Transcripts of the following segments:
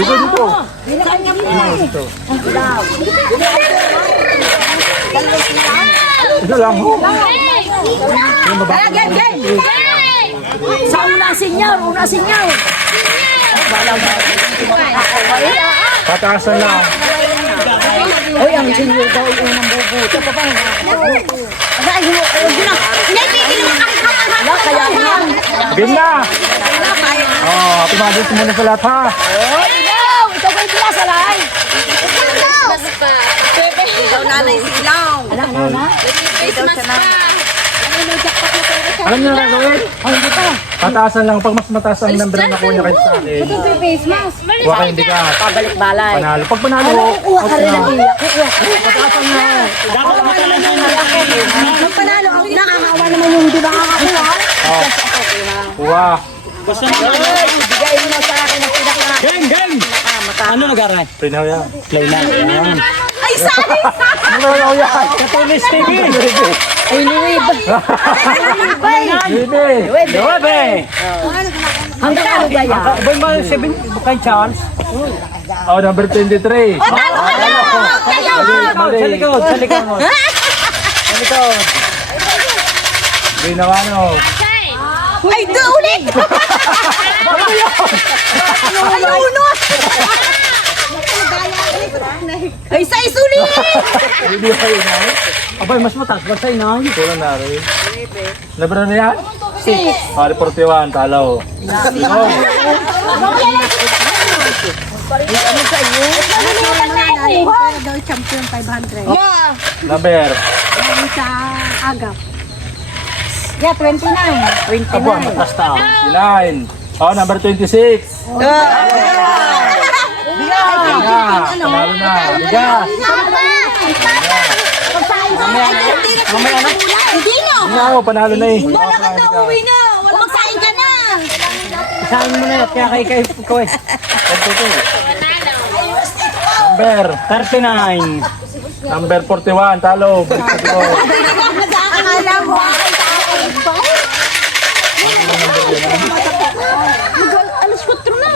Dito, dito. Dito. Ito lang. Sa unang sinyaw, Pataasan lang. Uy, ang sinyaw daw yung unang bubuto. Kaya yan. Game na. Tumadin muna sa lahat ha. Ikaw ba yung pinasalay? Ikaw nanay silaw. Ano? Christmas pa. Alam niyo na gagawin? Hindi pa. Pataasan lang. Pag mas mataas ang number na nakuha niya kayo sa akin. Ito yung face mask. Huwag kayong bigat. Pabalik balay. Panalo. Pag panalo, Kukuha ka rin ng iyak. pataasan na. Pag panalo, ang nakakawa naman yung di ba kakakuha? Kuha. Bigay mo na sa akin ang pinakla. Game! Ano nag-aral? Pinaw yan. Play na. Yan. Ay, sorry! Ano na yan? Katulis TV! Ay, liwib. Bibi. Nueve! Hanggang ano ba yan? Abay mo 7 kay Charles. Number 23. Sa likod, sa likod mo. Sa likod. Hindi na ano. Ay, ito ulit! Ay, unot! Ay, sa isulit! Hindi kayo na. Abay, mas mataas ba sa inay? Kulang na rin. Number na yan? 6. 41. Talaw. daw champion 500. Number. Sa agap. Yeah, 29. Abo, mataas ta. 9. Number 26. Panalo na. Bigas. Mamaya na. Hindi no! Ano, panalo na eh. Wala ka na, uwi na! Wala magsain ka na! Saan mo na kaya kay ko eh. Number. 39. Number 41. Talo. Akala mo, alas 4 na.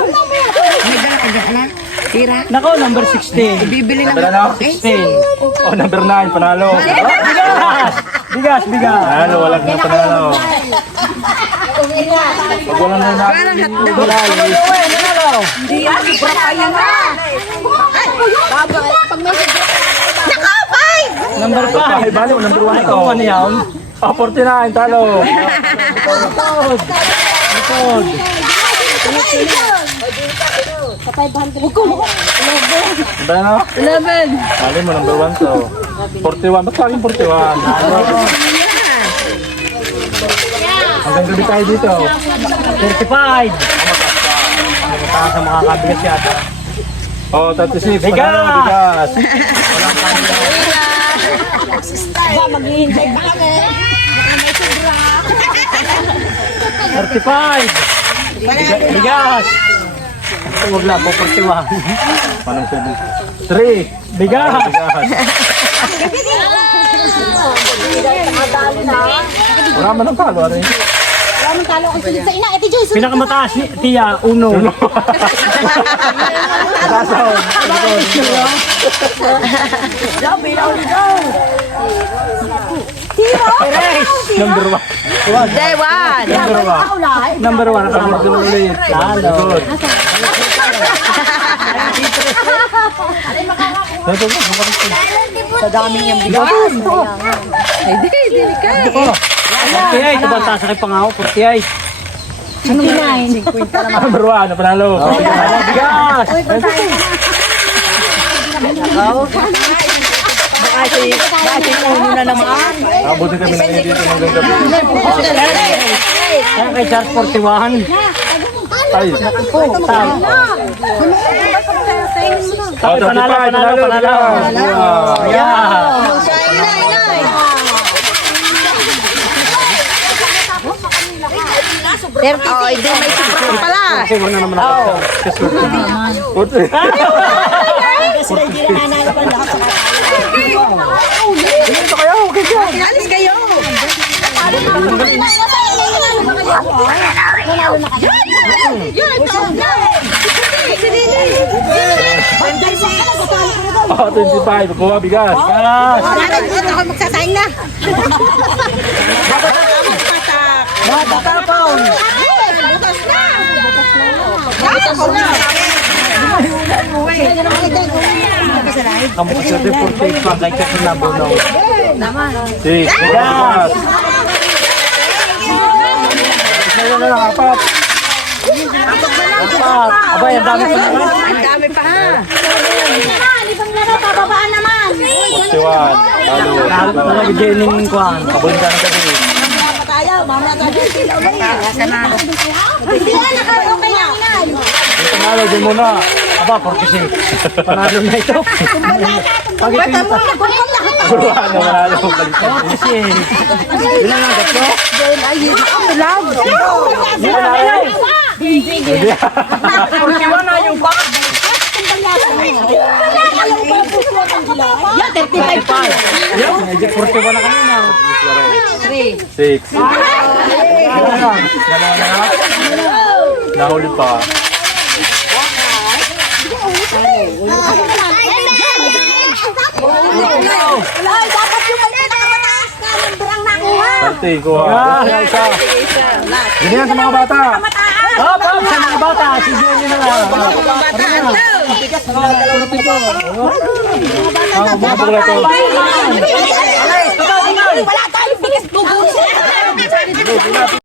Nako, number 16. Number ano? 16. Number 9. Panalo. Bigas! Bigas, bigas. Panalo, walang na panalo. Pag walang na Nakabay! Number 5. Bali, number 1 ito. Ano yan? 49. Talo. Likod. Likod. Sa 500 ko. Number ano? 11. Bali mo, number 1 to. 41. Ba't laging 41? Hanggang gabi tayo dito. 35. Mataas sa mga kabigas yata. 36. Bigas! Panalo, bigas. Maghihintay pa kami. 35. Bigas. Huwag lang po, 41. Manang tubig. 3. Bigas. Bigas. Wala man ang talo. Ano yun? Wala mong talo ko sa ina. Ate Joy, sunod. Pinakamataas ni Tia, 1. Kasaw. Sabi na ulit daw. Number 1. Day 1! Number 1. Ako lahat. Number 1. Number 2 ulit. Talo. Good. Sa dami niyang bigas. Ay, di ka. 48. Ito ba sasakit pa nga ako? 48. 59. Number 1. Panalo. Bigas. Bakit uno na naman? Abutin kami na dito hanggang gabi. Kaya kay Charles 41. Ay. Panalo, panalo. Yeah. Oh, hindi may super pala. Siguro na naman ako. Sila hindi na nanalo pa lahat sa Alis kayo. Nanalo na kayo. Yun, ito. Sige. Oh, 25. Buwa bigas. Bigas. Ako magsasayang na. Matapon. Butas na. Butas na. Kamu kasi 48 pa. Kahit kasi nabunaw. 6. Bigas. Isa na lang, 4. Abay, ang dami pa naman. Ang dami pa ha. Ibang laro, pababaan naman. 41. Talo. Talo pa talaga Jenning Kwan. Kabunta na kami. Hindi na, okay lang yan. Yung panalo, din muna. Aba, 46. Panalo na ito. Pag ito yung Buwa na, manalo. Balikan. 46. Ilan ang gatlo? Hindi. Yan, 35 pa. Medyo 41 na kanina. 6. Dalawa na. Nahuli pa. Ay, dapat yung may pinakamataas na membrang nakuha. 30. Kuha. Yan, isa. Ganyan sa mga bata. Hop, hop, sa mga bata. Si Jenny na lang. Mga bakla to. Wala tayong bigas bubusin.